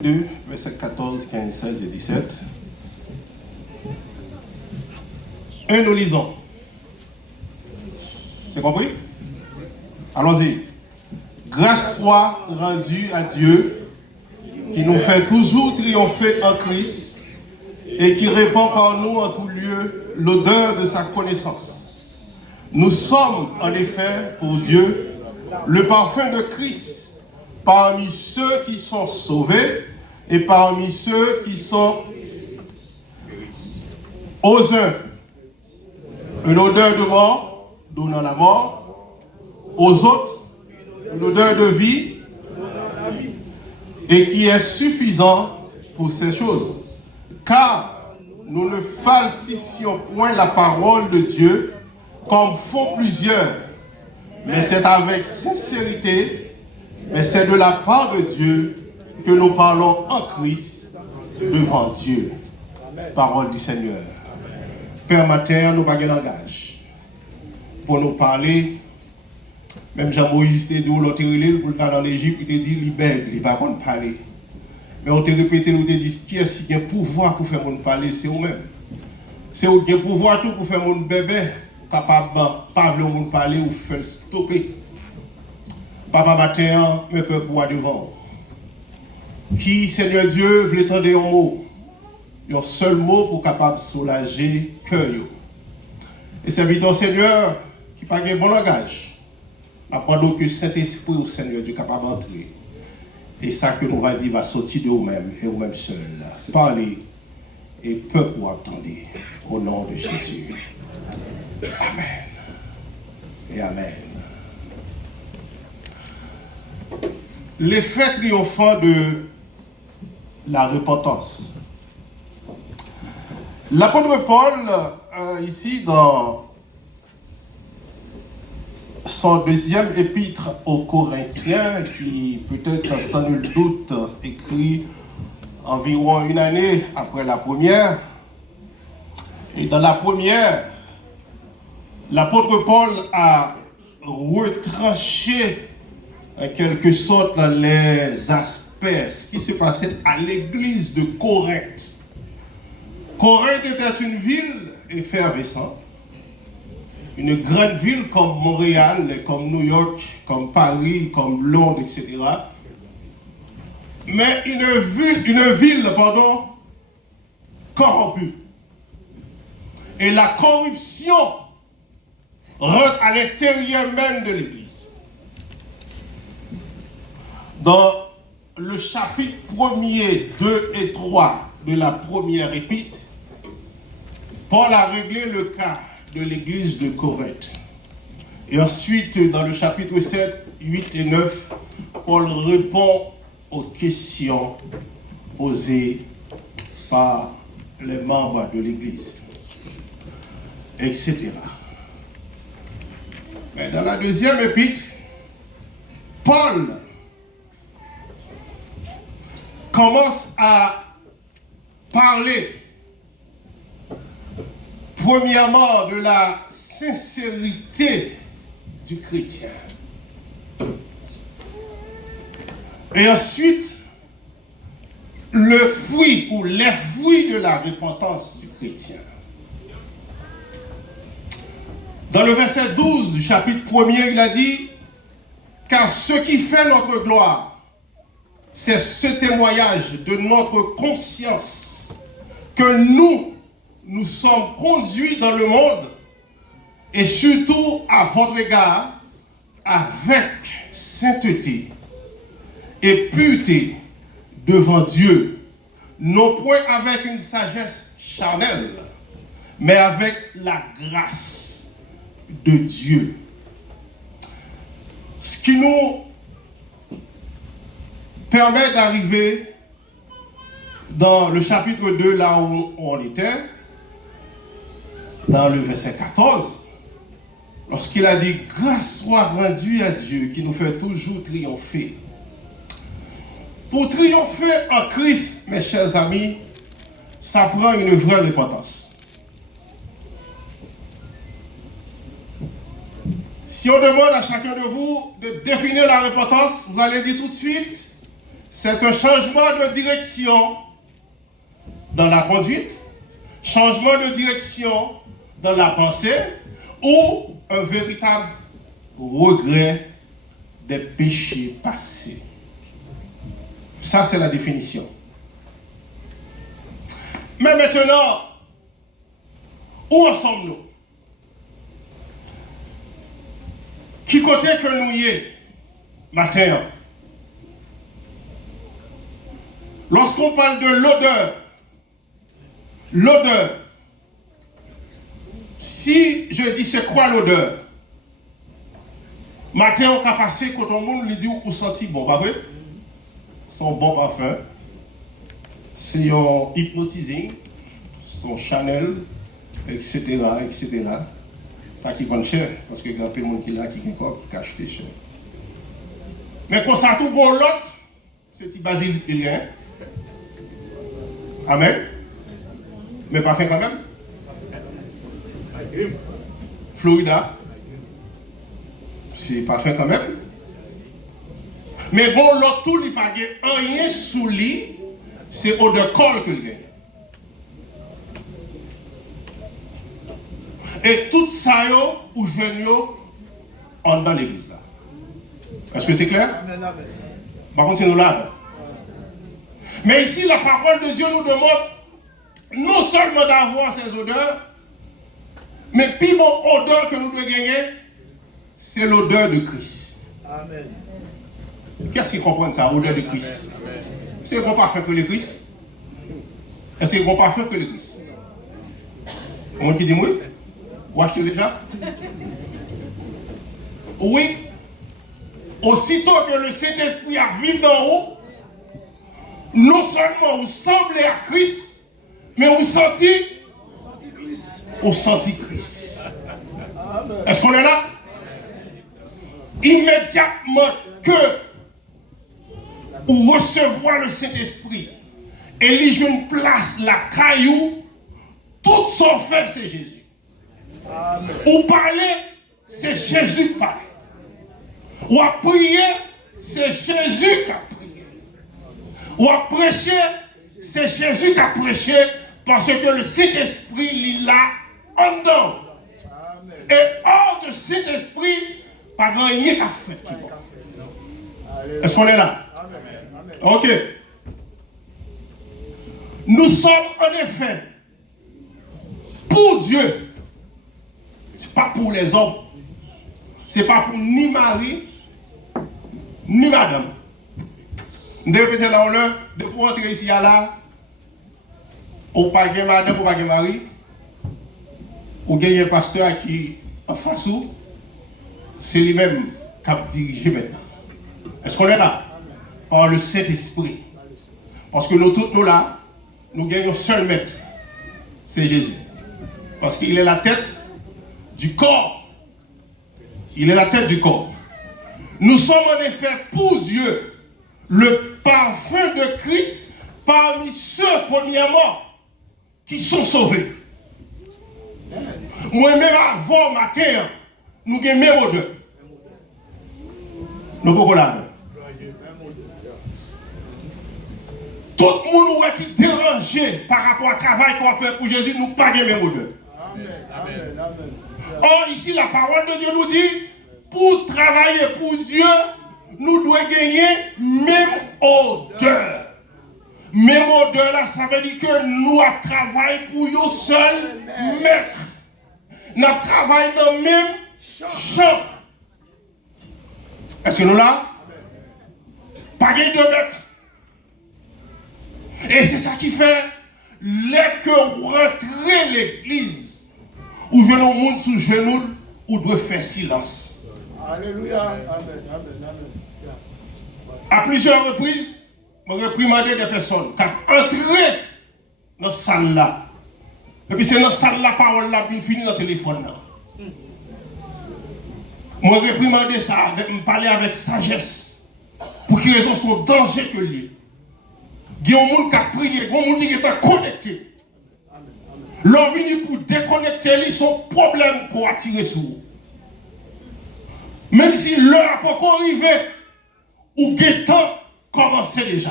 2, versets 14, 15, 16 et 17. Et nous lisons. C'est compris? Allons-y. Grâce soit rendue à Dieu, qui nous fait toujours triompher en Christ et qui répand par nous en tout lieu l'odeur de sa connaissance. Nous sommes en effet pour Dieu le parfum de Christ parmi ceux qui sont sauvés et parmi ceux qui sont aux uns une odeur de mort, donnant la mort, aux autres une odeur de vie, et qui est suffisant pour ces choses. Car nous ne falsifions point la parole de Dieu comme font plusieurs, mais c'est avec sincérité, mais c'est de la part de Dieu que nous parlons en Christ devant Dieu. Parole du Seigneur. Père matin, nous avons un langage pour nous parler. Même Jean-Moïse t'a dit, l'autre pour le dans l'Égypte, il t'a dit, libère, il va pas parler. Mais on t'a répété, nous t'a dit, qui est-ce qui a pouvoir pour faire mon parler, c'est vous-même. C'est vous qui a pouvoir tout pour faire mon bébé, capable de pas vouloir parler ou faire stopper. Papa matin, mes peuple pour devant. Qui, Seigneur Dieu, veut entendre un mot, un seul mot pour capable soulager le cœur. Et serviteur Seigneur, qui n'a pas un bon langage, nous que Saint-Esprit au Seigneur Dieu capable d'entrer. Et ça que nous va dire va sortir de vous-même et vous-même seul. Parlez et peuple vous attendez. Au nom de Jésus. Amen. Et Amen. L'effet triomphant de la repentance. L'apôtre Paul, ici dans son deuxième épître aux Corinthiens, qui peut-être sans nul doute écrit environ une année après la première. Et dans la première, l'apôtre Paul a retranché en quelque sorte les aspects, ce qui se passait à l'église de Corinthe. Corinthe était une ville effervescente. Une grande ville comme Montréal, comme New York, comme Paris, comme Londres, etc. Mais une ville corrompue. Et la corruption rentre à l'intérieur même de l'Église. Dans le chapitre 1er, 2 et 3 de la première épître, Paul a réglé le cas de l'église de Corinthe. Et ensuite, dans le chapitre 7, 8 et 9, Paul répond aux questions posées par les membres de l'église, etc. Mais dans la deuxième épître, Paul commence à parler premièrement de la sincérité du chrétien. Et ensuite, le fruit ou les fruits de la repentance du chrétien. Dans le verset 12 du chapitre 1er, il a dit, car ce qui fait notre gloire, c'est ce témoignage de notre conscience que nous sommes conduits dans le monde et surtout à votre égard avec sainteté et pureté devant Dieu, non point avec une sagesse charnelle, mais avec la grâce de Dieu. Ce qui nous permet d'arriver dans le chapitre 2, là où on était, dans le verset 14, lorsqu'il a dit « Grâce soit rendue à Dieu qui nous fait toujours triompher ». Pour triompher en Christ, mes chers amis, ça prend une vraie repentance. Si on demande à chacun de vous de définir la repentance, vous allez dire tout de suite, c'est un changement de direction dans la conduite, changement de direction dans la pensée ou un véritable regret des péchés passés. Ça, c'est la définition. Mais maintenant, où en sommes-nous? Qui côté que nous y est, matin? Lorsqu'on parle de l'odeur, si je dis c'est quoi l'odeur? Matin, on a passé quand on monde lui dit ou senti bon, pas vrai? Son bon parfum, c'est un hypnotising, son Chanel, etc., etc. Ça qui vend cher, parce que il y a plein de monde qui l'a, qui cache des cher. Mais quand ça tout bon l'autre, c'est petit basilic il y a. Amen. Mais pas fait quand même. Florida. C'est pas fait quand même. Mais bon, l'autre tout, il n'y a pas rien sous lui, c'est au de col que le gagne. Et tout ça, ou jeune, on dans l'église là. Est-ce que c'est clair? Par contre, c'est nous là. Mais ici, la parole de Dieu nous demande non seulement d'avoir ces odeurs, mais puis mon odeur que nous devons gagner, c'est l'odeur de Christ. Amen. Qu'est-ce qu'ils comprennent ça, l'odeur de Christ? C'est qu'on parfait que le Christ? Est-ce qu'on parfait que le Christ? Comment qui dit oui? Vous achetez déjà? Oui. Aussitôt que le Saint-Esprit arrive d'en haut, non seulement vous semblez à Christ, mais vous sentez Christ. Vous sentez Christ. Est-ce qu'on est là? Immédiatement que vous recevez le Saint-Esprit et il joue une place, la caillou, tout son fait, c'est Jésus. Ou parler, c'est Jésus qui parle. Ou à prier, c'est Jésus qui a prié. Ou à prêcher, c'est Jésus qui a prêché parce que le Saint-Esprit, il est là en dedans. Et hors de cet esprit, pas rien qu'à faire. Est-ce qu'on est là? Ok. Nous sommes en effet pour Dieu. Ce n'est pas pour les hommes. Ce n'est pas pour ni mari, ni madame. Nous devons répéter là, de pour entrer ici à là, ou pas de madame, ou pas de mari, ou gagner un pasteur qui en face ou, c'est lui-même qui a dirigé maintenant. Est-ce qu'on est là? Par le Saint-Esprit. Parce que nous tous nous là, nous gagnons seul maître. C'est Jésus. Parce qu'il est la tête du corps. Il est la tête du corps. Nous sommes en effet pour Dieu le parfum de Christ parmi ceux, premièrement, qui sont sauvés. Moi-même, avant matin, nous avons même odeur. Nous pouvons là. Tout le monde qui est dérangé par rapport au travail qu'on fait pour Jésus, nous pas de même odeur. Or, ici, la parole de Dieu nous dit, pour travailler pour Dieu, nous devons gagner même odeur. Même odeur, là, ça veut dire que nous travaillons pour un seul maître. Nous travaillons dans le même champ. Est-ce que nous là? Pas de maître. Et c'est ça qui fait, dès que vous rentrez l'église, ou venez au monde sous genoux, ou doit faire silence. Alléluia. Amen. Amen. À plusieurs reprises, je réprimandé des personnes qui ont entré dans cette salle là. Et puis c'est dans cette salle là, parole là, puis fini dans le téléphone là. Moi, réprimandé ça, de me parler avec sagesse. Pour qu'ils raison son danger que lui. Il y a un monde qui a prié, il y a un monde qui est connecté. L'on vient pour déconnecter son problème pour attirer sur vous. Même si l'heure n'a pas encore arrivé, ou guettant commencer déjà.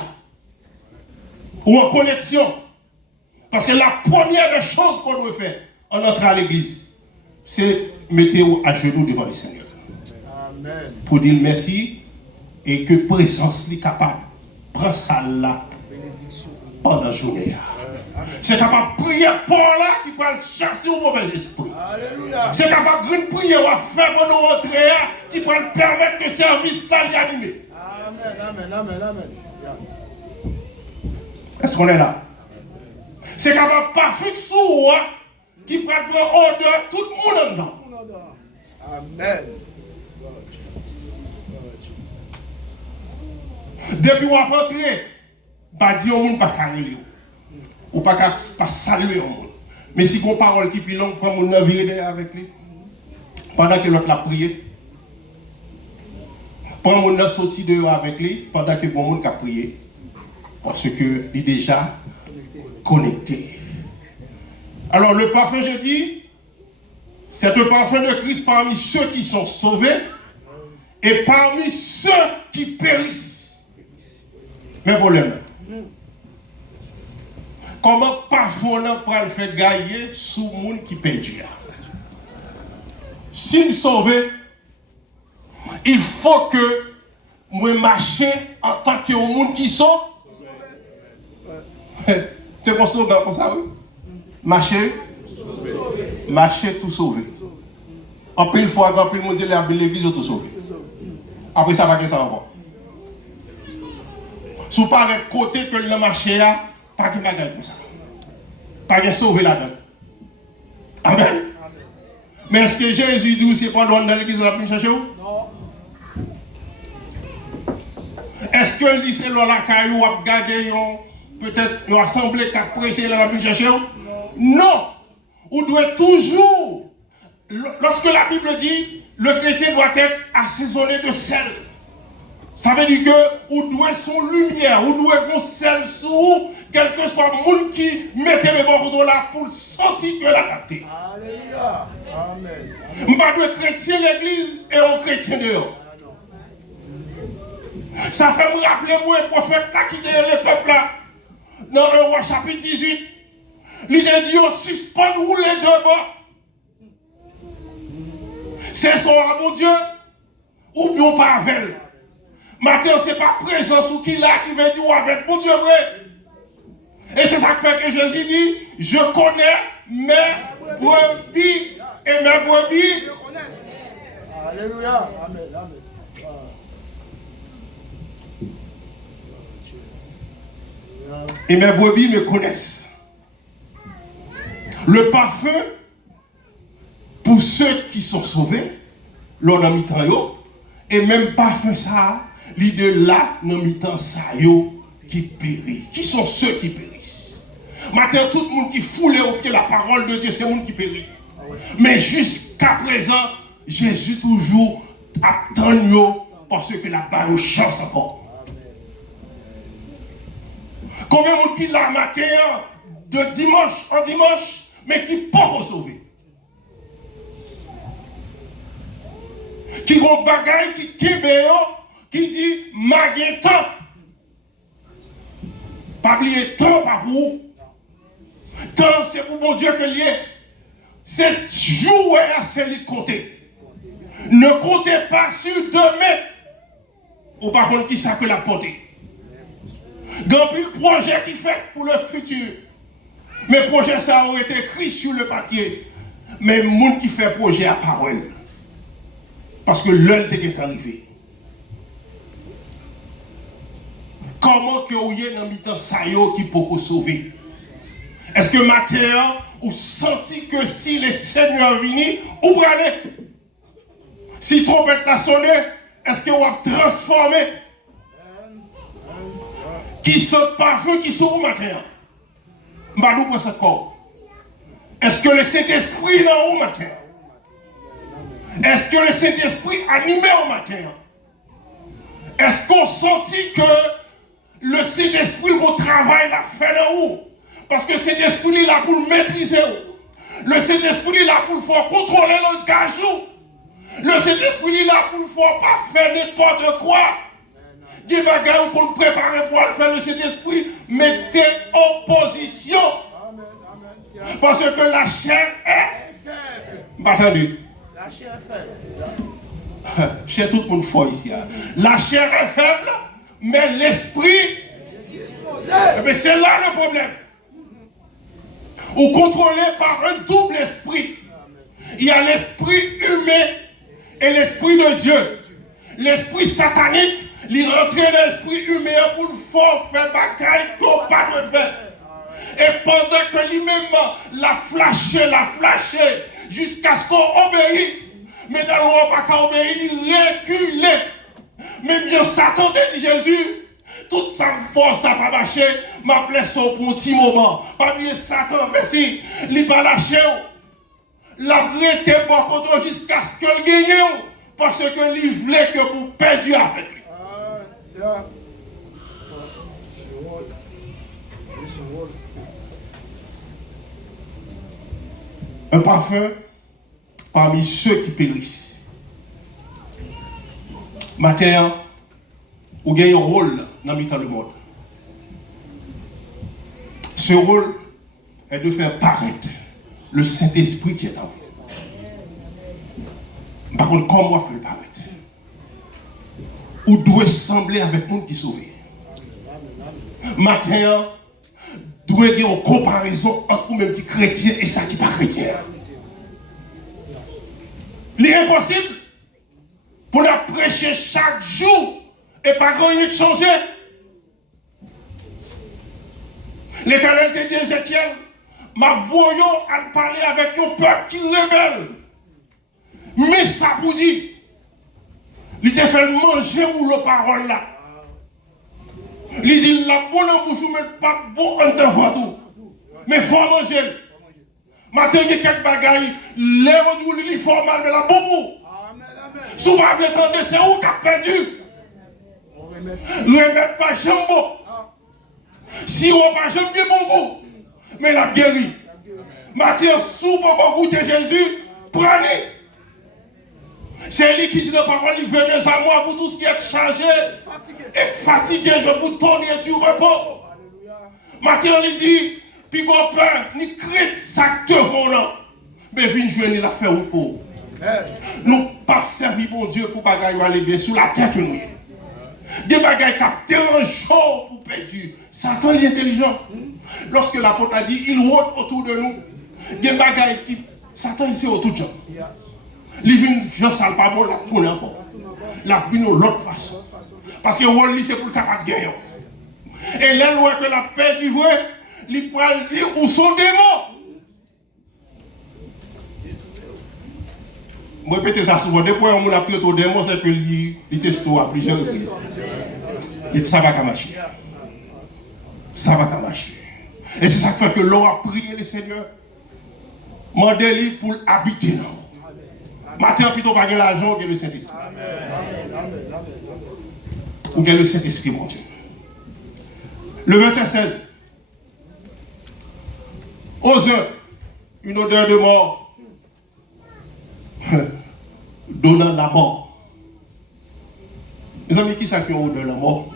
Ou en connexion. Parce que la première des choses qu'on doit faire en entrant à l'église, c'est mettre à genoux devant le Seigneur. Amen. Pour dire merci et que présence est capable de prendre ça là pendant la journée. C'est capable de prier pour là qui va chasser au mauvais esprit. C'est capable de prier à faire pour nous rentrer qui va permettre que le service là soit animé. Amen. Est-ce qu'on est là? C'est capable de parfait sous qui va prendre ordre tout le monde dedans. Amen. Depuis qu'on a rentré, pas dire au monde pas carré ou pas saluer au monde. Mais si qu'on parole qui plus longue, prend mon navire avec lui pendant que l'autre l'a prié. Prends mon navire sorti dehors avec lui pendant que mon monde a prié. Parce que il est déjà connecté. Alors le parfum, je dis, c'est le parfum de Christ parmi ceux qui sont sauvés et parmi ceux qui périssent. Mais problème. Comment parfois on peut le faire gagner sous le monde qui perdu? Si nous sauvons, il faut que moi marcher en tant que monde qui sont. C'est mon slogan comme ça, oui? Marcher tout sauvé. En plus, il faut avoir plus de monde qui a l'église tout sauvé. Après ça va que ça va. Si vous parlez de côté que le marché a, pas de bagage pour ça. Pas de sauver là-dedans. Amen. Mais est-ce que Jésus dit c'est pas dans l'église de la pluie chercher où? Non. Est-ce que dit c'est la caillou a gardé peut-être une assemblée qui a prêché dans la pluie chercher où? Non. On doit toujours, lorsque la Bible dit, le chrétien doit être assaisonné de sel. Ça veut dire que on doit son lumière, on doit son sel sous, quel que soit le monde qui mettait les bords là pour sentir que la capté. Alléluia. Amen. On ne doit chrétien l'église et on chrétien dehors. Ça fait me rappeler moi le prophète là qui était le peuple là dans le roi chapitre 18. Il a dit on suspend nous les deux bords. C'est son à mon Dieu ou bien pas avec. Maintenant, ce n'est pas présence ou qui là qui veut dire avec mon Dieu vrai. Et c'est ça que fait que Jésus dit, je connais mes brebis et mes brebis me connaissent. Alléluia. Amen. Et mes brebis me connaissent. Le parfum, pour ceux qui sont sauvés, l'on a mis en et même parfum ça, l'idée là, nous mettons ça qui périt. Qui sont ceux qui périssent? Maintenant, tout le monde qui foule au pied la parole de Dieu, c'est le monde qui périt. Mais jusqu'à présent, Jésus toujours attend parce que la barre chance encore. Combien de monde qui l'a matin de dimanche en dimanche, mais qui ne peut pas sauver? Qui ont bagaille qui dit magé temps. Pas oublier temps pas pour vous. Temps c'est pour mon Dieu que lié. C'est jouer à celui compter. Ne comptez pas sur demain. Ou par contre qui ça que la portée. Dans le projet qui fait pour le futur. Mais projet ça aurait été écrit sur le papier. Mais le monde qui fait projet à parole. Parce que l'heure est arrivée. Comment que vous avez dans le temps ça qui peut vous sauver? Est-ce que matin, vous sentez que si le Seigneur vient, vous pouvez aller? Si trompette n'a sonné, est-ce que vous avez transformé? Qui sont parfum qui sont au matin? Mbadou pour ce corps. Est-ce que le Saint-Esprit est là au matin? Est-ce que le Saint-Esprit animé au matin? Est-ce qu'on sentit que le Saint-Esprit au travail l'a fait là où? Parce que le Saint-Esprit est là pour le maîtriser. Le Saint-Esprit est là pour le faire contrôler le gajou. Le Saint-Esprit est là pour le faire pas faire n'importe quoi. des bagages pour nous préparer pour faire le Saint-Esprit, mettez opposition. Parce que la chair est faible. Attendez. La chair est faible. Chez tout le monde fort ici. La chair est faible, mais l'esprit est disposé. Mais c'est là le problème. Ou contrôlé par un double esprit. Il y a l'esprit humain et l'esprit de Dieu. L'esprit satanique, il rentre dans l'esprit humain pour le faire bagaille qu'on pas de faire. Et pendant que lui-même l'a flashé, jusqu'à ce qu'on obéisse. Mais dans le pas qu'à obéir, il recule. Même bien Satan dit Jésus, toute sa force n'a pas marché, m'a blessé pour un petit moment. Pas bien Satan, mais si, il n'a pas lâché. La gré bon contre jusqu'à ce que le gagne. Parce que lui voulait que vous perdiez avec lui. Un parfum parmi ceux qui périssent. Matin, vous gagnez un rôle dans le temps du monde. Ce rôle est de faire paraître le Saint-Esprit qui est en vous. Par contre, comment on fait le paraître? Ou doit sembler avec le monde qui est sauvé. Matin, doit y avoir une comparaison entre nous-mêmes qui chrétiens et ça qui n'est pas chrétien. Il est impossible pour la prêcher chaque jour et pas rien de changer. L'Éternel te dit Ézéchiel, ma voyons à parler avec un peuple qui rebelle. Mais ça pour dire, il te fait manger ou la parole là. Il dit la bonne en bouche, mais pas bon en devant tout. Mais il faut manger. Maintenant, il y a quelques bagailles, il faut mal de la boubou. Si vous avez entendu, c'est où qui a perdu. Remettre pas jambon. Si on n'a pas jamais bien bon goût, mais la guéri. Maintenant, si vous pouvez goûter Jésus, prenez. C'est lui qui dit la parole, il venez à moi, vous tous qui êtes chargés et fatigués, je vous donne du repos. Maintenant, il dit, puis qu'on peur, ni crête ça devant là. Mais viens jouer la faire au pot. Nous pas servir mon Dieu pour bagaille aller bien sous la tête nous. Des bagailles qui dérangent pour perdu. Satan est intelligent. Lorsque l'apôtre a dit, il rôde autour de nous. Des bagailles qui Satan ici autour de nous. Il vient de ça pas bon, la tourne encore. La vie de l'autre façon. Parce que le c'est pour le capable de gagner. Et là, que la paix du vrai, il pourra le dire où sont des mots. Je répète ça souvent. Dès qu'on a pris au démon, c'est que il teste à plusieurs reprises. Et ça va marcher. Ça va marcher. Et c'est ça qui fait que l'on a prié le Seigneur. Mandez-lui pour habiter là. Maintenant, plutôt pas l'argent que le Saint-Esprit. Ou que le Saint-Esprit, mon Dieu. Le verset 16. Aux uns, une odeur de mort, donnant la mort. Les amis, qui ça qui ont odeur de la mort?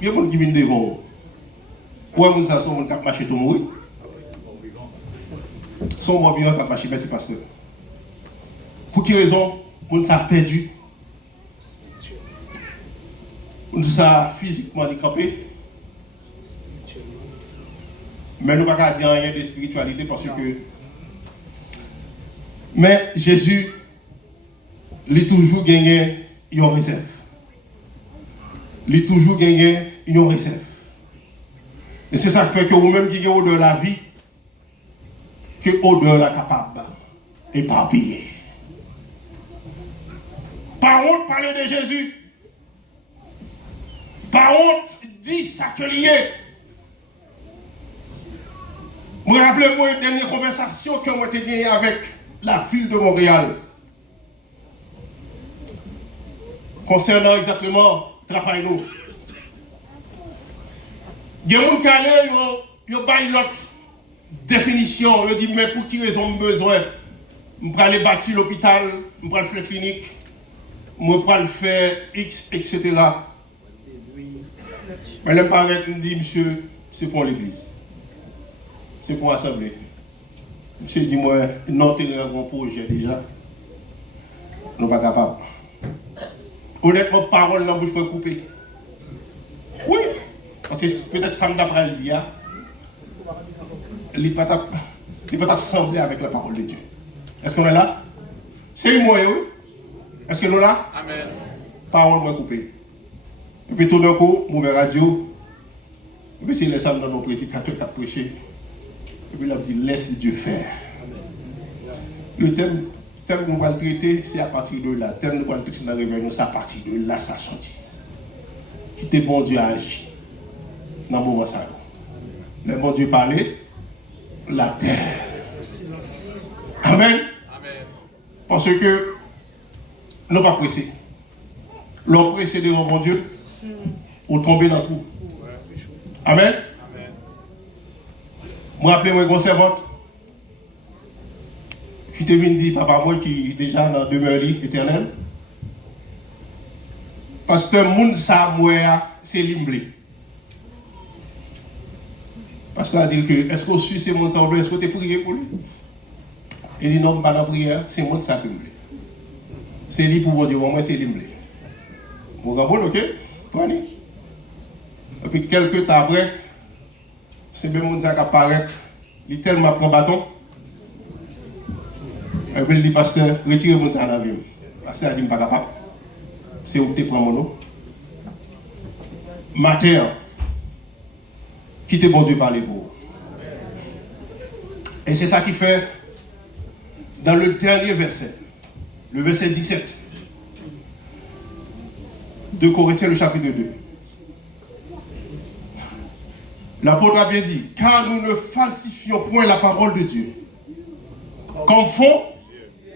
Il y a des gens qui viennent devant. Pourquoi les gens sont marchés tout mourir? Son mort vivant qui a marché, merci pasteur. Pour quelle raison? On s'est perdu. On s'est physiquement handicapé. Mais nous ne pouvons pas dire rien de spiritualité parce que. Mais Jésus, il a toujours gagné une réserve. Il a toujours gagné une réserve. Et c'est ça qui fait que vous-même qui avez de la vie, que odeur la capable éparpiller. Par honte, parler de Jésus. Par honte, dit ça que lié. Je me rappelle moi une dernière conversation que j'ai gagnée avec la ville de Montréal. Concernant exactement Trapaïno. Il y a des gens qui allaient, ils ont l'autre définition. Ils disent, mais pour qui raison besoin? Je vais aller bâtir l'hôpital, je vais aller faire la clinique. moi pas le faire X, etc. Mais le parent me dit, monsieur, c'est pour l'église. C'est pour l'assemblée. Monsieur dit, moi, notre bon projet déjà. Nous ne sommes pas capables. Honnêtement, parole dans la bouche pour couper. Oui. Parce que peut-être ça me d'après le dire. Il ne peut pas sembler avec la parole de Dieu. Est-ce qu'on est là? C'est moi, oui. Est-ce que nous là? Amen. Parole moi coupée. Et puis tout d'un coup, mauvais radio. Et puis c'est les femmes dans nos prédicateurs qui ont prêché. Et puis là, on dit laisse Dieu faire. Le thème que nous allons traiter, c'est à partir de là. Le thème que nous allons traiter dans la réunion, c'est à partir de là, ça sortit. Qui était bon Dieu agit dans le moment ça. Le bon Dieu parlait, la terre. Amen. Amen. Parce que nous ne sommes pas pressés. L'on pressé devant mon Dieu, ou tomber dans le coup. Amen. Amen. Moi, rappelez-moi une servante. Je t'ai dit, papa, moi qui est déjà dans demeure éternelle. Parce que moun sa moi, c'est l'imblé. Parce qu'il a dit que, est-ce qu'on suit ces moun sa, est-ce que tu es prié pour lui? Il dit non, pas dans la prière, c'est moun sa qui m'blé. C'est lui pour mon Dieu, moi c'est l'imblé. Vous comprenez, ok? Prenez. Et puis quelques temps après, c'est bien moun sa qui apparaît, il est tellement prend bâton. Et puis il dit, pasteur, retirez moun sa dans la vie. Pasteur a dit, je ne suis pas capable. C'est où tu prends mon nom. Matin, quittez bon Dieu parler pour vous. Et c'est ça qui fait, dans le dernier verset, le verset 17, de Corinthiens, le chapitre 2. L'apôtre a bien dit, car nous ne falsifions point la parole de Dieu, comme font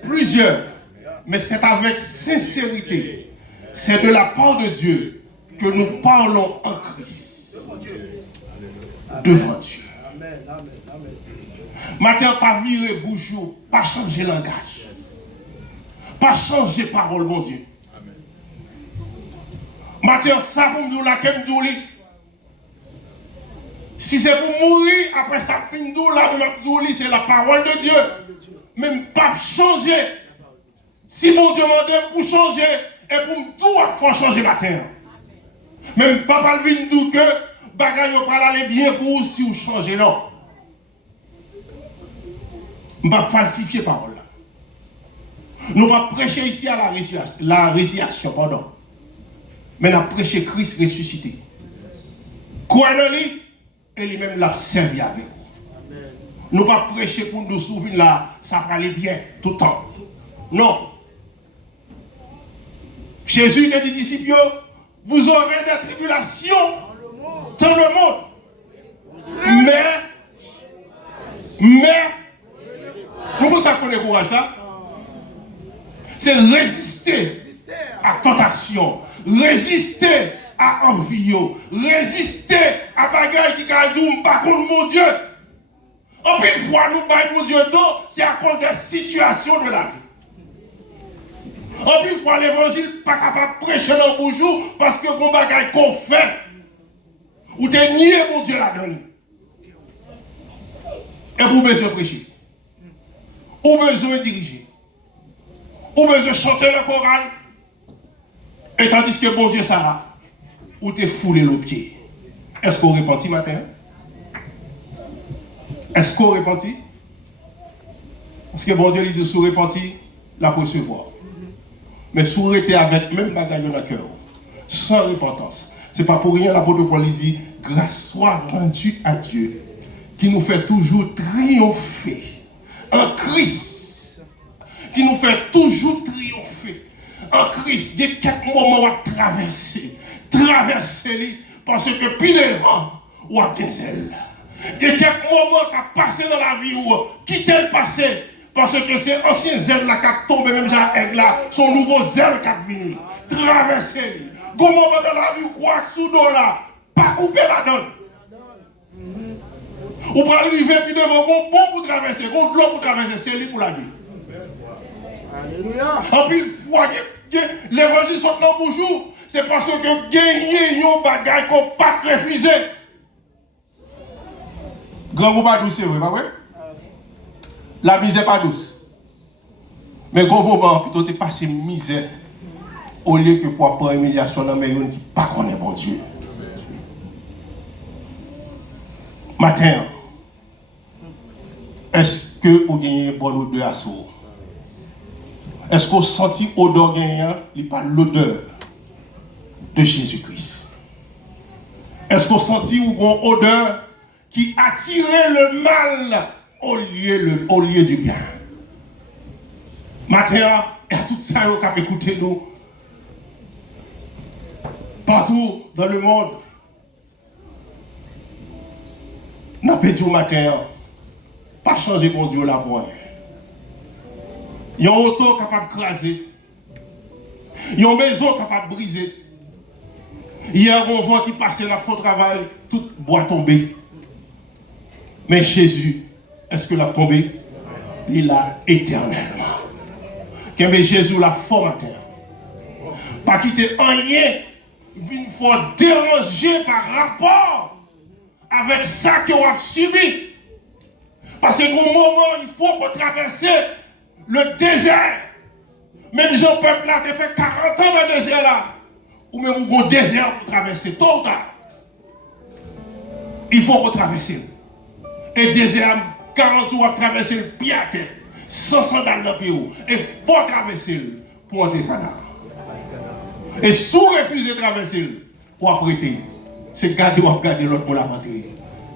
plusieurs, mais c'est avec sincérité. C'est de la part de Dieu que nous parlons en Christ. Devant Dieu. Maintenant, pas virer bouchou, pas changer langage. Pas changer parole, mon Dieu. Maintenant, ça pour nous la si c'est pour mourir, après ça, c'est la parole de Dieu. Même pas changer. Si mon Dieu m'a dit pour changer, et pour tout, il faut changer matin. Même papa ne vient dire que bagaille va pas aller bien pour vous si vous changez, non. Je ne vais pas falsifier parole. Nous ne pas prêcher ici à la résurrection, pardon. Mais nous prêcher Christ ressuscité. Quoi de lui, et lui-même l'a servi avec vous. Nous ne pas prêcher pour nous souvenir là, ça va aller bien tout le temps. Non. Jésus a dit aux disciples, vous aurez des tribulations dans le monde. Mais, nous ça qu'on est courage là. C'est résister à tentation, résister à envie, résister à bagaille qui a dit pas contre mon Dieu. En plus de fois, nous baillons mon Dieu d'eau, c'est à cause des situations de la vie. En plus de fois, l'évangile n'est pas capable de prêcher dans le jour parce que mon bagaille qu'on fait, ou t'es nié mon Dieu la donne. Et vous besoin de prêcher. Ou besoin de diriger. Ou besoin de chanter le choral. Et tandis que bon Dieu ça va, ou t'es foulé le pied. Est-ce qu'on repentit matin? Est-ce qu'on repentit? Parce que bon Dieu dit de se repentir, la recevoir. Mais si vous êtes avec même bagaille dans le cœur, sans repentance, ce n'est pas pour rien l'apôtre Paul dit, grâce soit rendue à Dieu, qui nous fait toujours triompher en Christ, qui nous fait toujours triompher en Christ. Il y a quelques moments à traverser, parce que puis devant, ou à zèle. Il y a quelques moments à passer dans la vie, ou quitter le passé. Parce que c'est ancien zèle là qui a tombé, même Jean-Aigle là, son nouveau zèle qui a venu. Traverser. Comment moment dans la vie, quoi que sous l'eau là, pas couper la donne. Ou pour arriver, puis devant, bon pour traverser, bon de l'eau pour traverser, c'est lui pour la guerre. Alléluia. En plus, il faut l'évangile sont dans le bouchou, c'est parce que gagner un bagage qu'on pas refuser. Grand ou pas douce, c'est vrai, pas vrai? La misère pas douce. Mais gros moment, plutôt t'es passé misère au lieu que pour prendre humiliation dans mes gens qui pas connaît bon Dieu. Matin, est-ce que vous gagnez une bonne odeur à soi? Est-ce que vous sentez l'odeur gagnant? Il pas l'odeur de Jésus-Christ. Est-ce que vous sentez une odeur qui attire le mal au lieu du bien? Matin, et à tout ça, vous avez écouté nous partout dans le monde. Nous avons dit au matin, pas changer mon Dieu là pour rien. Il y a un auto capable de craser. Il y a une maison capable de briser. Il y a un vent qui passe dans fond travail, tout bois tombé. Mais Jésus, est-ce que l'a tombé? Il a éternellement. Mais Jésus l'a fort matin. Pas quitter rien, une fois dérangé par rapport avec ça que vous avez subi. Parce qu'au moment, il faut qu'on traverse le désert. Même Jean peuple là, qui fait 40 ans dans le désert là. Ou même au désert pour traverser, tôt ou tard. Il faut qu'on traverse. Et le désert, 40 jours à traverser le pied à terre. Sans sandales dans le pied. Et il faut traverser pour entrer Canaan. Et si vous refusez de traverser pour apprêter, c'est garder ou garder l'autre pour la rentrer.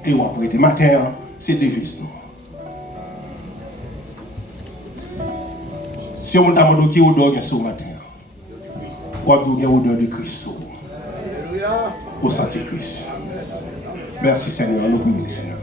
Et vous apprêter. Matin, c'est déviste. Si on a demandé qui odeur ce matin, ou a dit odeur de Christ. Au Saint-Christ. Merci Seigneur, nous prions Seigneur.